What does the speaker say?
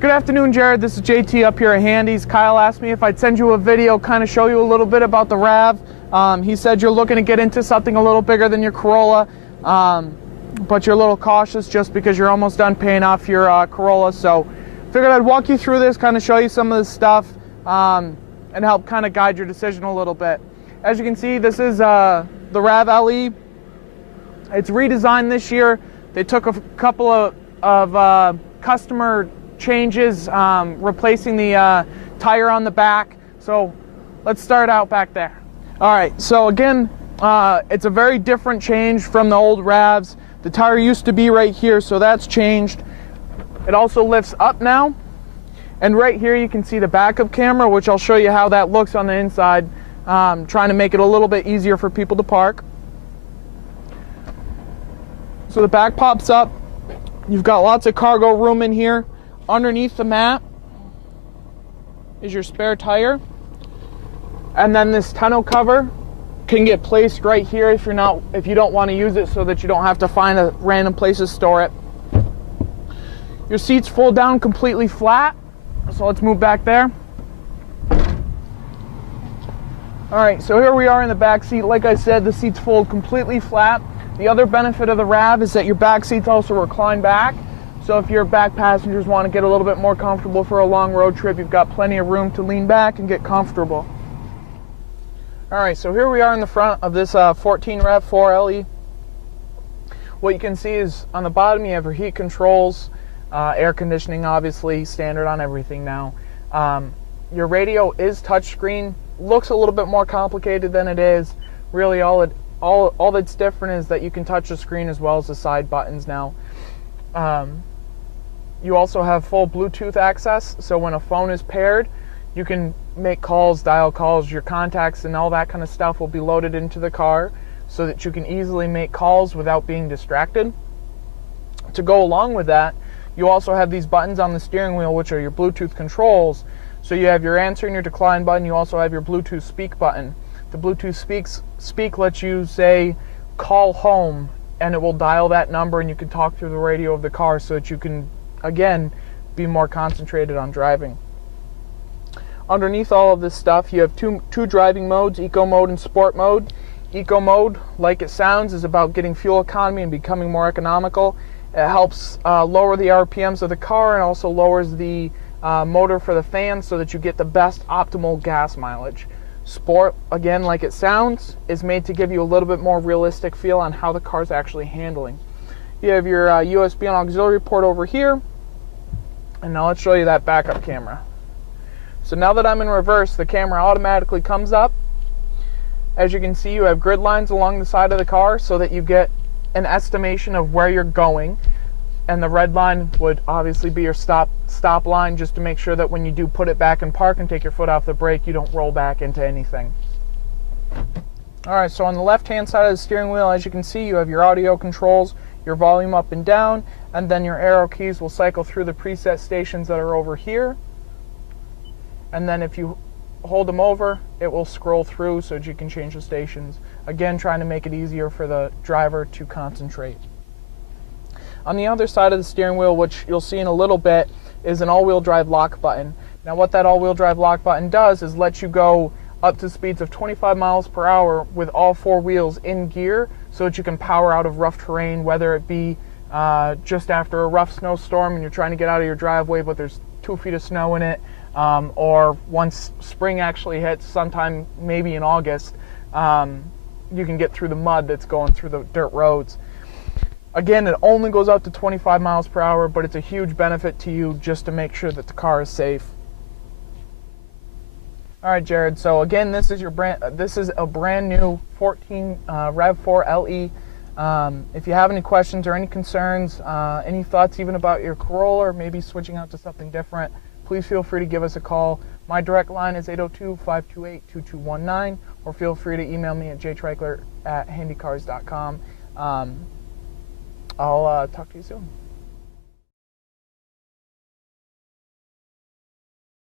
Good afternoon, Jared. This is JT up here at Handy's. Kyle asked me if I'd send you a video, kind of show you a little bit about the RAV. He said you're looking to get into something a little bigger than your Corolla, but you're a little cautious just because you're almost done paying off your Corolla. So figured I'd walk you through this, kind of show you some of this stuff, and help kind of guide your decision a little bit. As you can see, this is the RAV LE. It's redesigned this year. They took a couple of customer changes, replacing the tire on the back. So let's start out back there. All right, so again, it's a very different change from the old RAVs. The tire used to be right here, so that's changed. It also lifts up now, and right here you can see the backup camera, which I'll show you how that looks on the inside, trying to make it a little bit easier for people to park. So the back pops up. You've got lots of cargo room in here. Underneath the mat is your spare tire, and then this tonneau cover can get placed right here if you don't want to use it, so that you don't have to find a random place to store it. Your seats fold down completely flat, so let's move back there. All right, so here we are in the back seat. Like I said, the seats fold completely flat. The other benefit of the RAV is that your back seats also recline back. So if your back passengers want to get a little bit more comfortable for a long road trip, you've got plenty of room to lean back and get comfortable. All right, so here we are in the front of this 14 RAV4 LE. What you can see is on the bottom you have your heat controls, air conditioning, obviously standard on everything now. Your radio is touchscreen. Looks a little bit more complicated than it is. Really, all that's different is that you can touch the screen as well as the side buttons now. You also have full Bluetooth access, so when a phone is paired, you can make calls, dial calls, your contacts and all that kind of stuff will be loaded into the car so that you can easily make calls without being distracted. To go along with that, you also have these buttons on the steering wheel, which are your Bluetooth controls. So you have your answer and your decline button. You also have your Bluetooth speak button. The Bluetooth speak lets you say, call home, and it will dial that number, and you can talk through the radio of the car so that you can, again, be more concentrated on driving. Underneath all of this stuff, you have two driving modes, Eco Mode and Sport Mode. Eco Mode, like it sounds, is about getting fuel economy and becoming more economical. It helps lower the RPMs of the car and also lowers the motor for the fans so that you get the best optimal gas mileage. Sport, again, like it sounds, is made to give you a little bit more realistic feel on how the car's actually handling. You have your USB and auxiliary port over here, and now let's show you that backup camera. So now that I'm in reverse, the camera automatically comes up. As you can see, you have grid lines along the side of the car so that you get an estimation of where you're going, and the red line would obviously be your stop line, just to make sure that when you do put it back in park and take your foot off the brake, you don't roll back into anything. Alright, so on the left hand side of the steering wheel, as you can see, you have your audio controls, your volume up and down, and then your arrow keys will cycle through the preset stations that are over here. And then if you hold them over, it will scroll through so that you can change the stations. Again, trying to make it easier for the driver to concentrate. On the other side of the steering wheel, which you'll see in a little bit, is an all-wheel drive lock button. Now what that all-wheel drive lock button does is let you go up to speeds of 25 miles per hour with all four wheels in gear so that you can power out of rough terrain, whether it be just after a rough snowstorm and you're trying to get out of your driveway but there's 2 feet of snow in it, or once spring actually hits, sometime maybe in August, you can get through the mud that's going through the dirt roads. Again, it only goes up to 25 miles per hour, but it's a huge benefit to you just to make sure that the car is safe. All right, Jared. So again, this is a brand new 14 RAV4 LE. If you have any questions or any concerns, any thoughts even about your Corolla or maybe switching out to something different, please feel free to give us a call. My direct line is 802-528-2219, or feel free to email me at jtreichler@handycars.com. I'll talk to you soon.